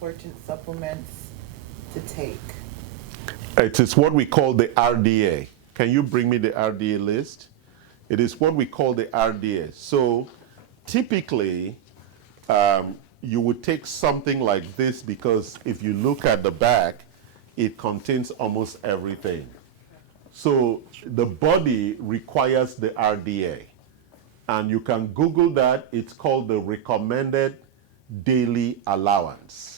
important supplements to take? It is what we call the RDA. Can you bring me the RDA list? It is what we call the RDA. So typically, you would take something like this because if you look at the back, it contains almost everything. So the body requires the RDA. And you can Google that. It's called the recommended daily allowance.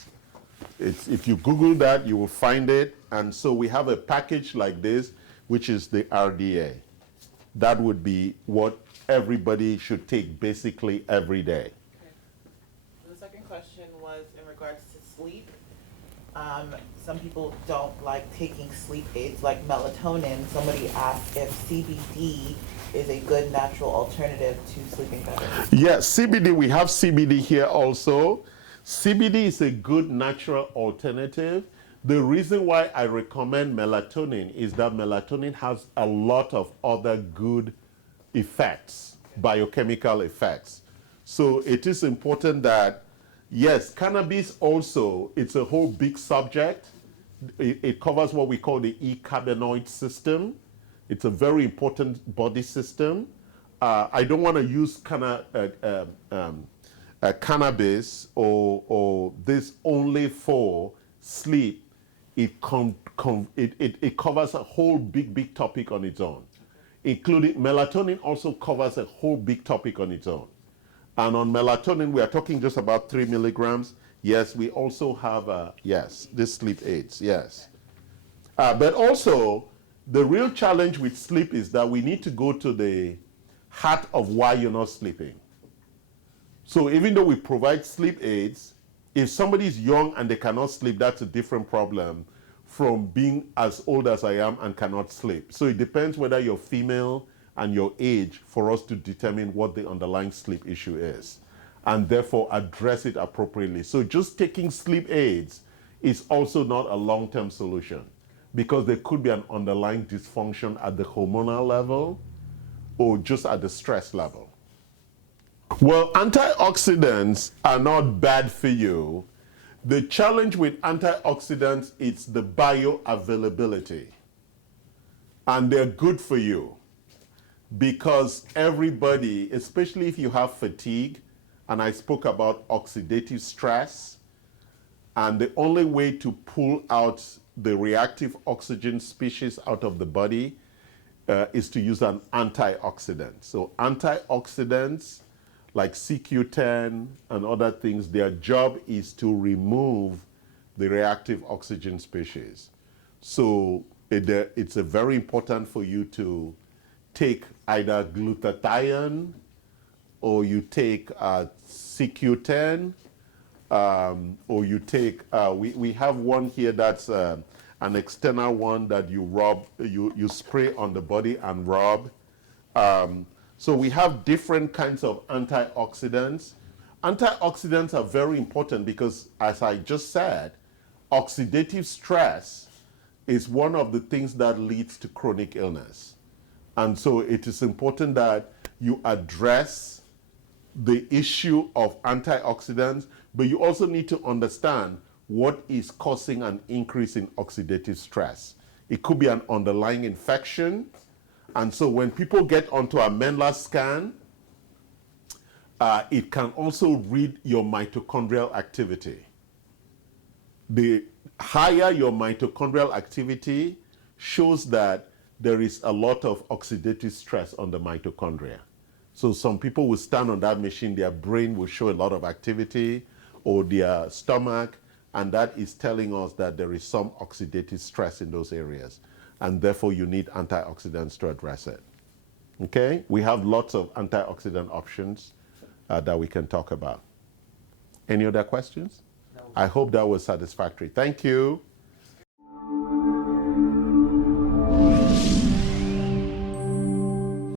If you Google that, you will find it. And so we have a package like this, which is the RDA. That would be what everybody should take basically every day. The second question was in regards to sleep. Some people don't like taking sleep aids like melatonin. Somebody asked if CBD is a good natural alternative to sleeping better. Yes, CBD, we have CBD here also. CBD is a good natural alternative. The reason why I recommend melatonin is that melatonin has a lot of other good effects, biochemical effects. So it is important that, yes, cannabis also, it's a whole big subject. It covers what we call the E-cannabinoid system. It's a very important body system. I don't want to use cannabis or this only for sleep. It covers a whole big topic on its own, including melatonin also covers a whole big topic on its own. And on melatonin, we are talking just about 3 milligrams. Yes, we also have, yes, this sleep aids, yes. But also, the real challenge with sleep is that we need to go to the heart of why you're not sleeping. So even though we provide sleep aids, if somebody is young and they cannot sleep, that's a different problem from being as old as I am and cannot sleep. So it depends whether you're female and your age for us to determine what the underlying sleep issue is and therefore address it appropriately. So just taking sleep aids is also not a long-term solution because there could be an underlying dysfunction at the hormonal level or just at the stress level. Well, antioxidants are not bad for you. The challenge with antioxidants is the bioavailability. And they're good for you because everybody, especially if you have fatigue, and I spoke about oxidative stress, and the only way to pull out the reactive oxygen species out of the body is to use an antioxidant. So antioxidants like CQ10 and other things, their job is to remove the reactive oxygen species. So it's very important for you to take either glutathione or you take CQ10 or you take, we have one here that's an external one that you rub, you spray on the body and rub. So we have different kinds of antioxidants. Antioxidants are very important because, as I just said, oxidative stress is one of the things that leads to chronic illness. And so it is important that you address the issue of antioxidants, but you also need to understand what is causing an increase in oxidative stress. It could be an underlying infection. And so when people get onto a Mendler scan, it can also read your mitochondrial activity. The higher your mitochondrial activity shows that there is a lot of oxidative stress on the mitochondria. So some people will stand on that machine, their brain will show a lot of activity, or their stomach, and that is telling us that there is some oxidative stress in those areas. And therefore you need antioxidants to address it. Okay? We have lots of antioxidant options that we can talk about. Any other questions? No. I hope that was satisfactory. Thank you.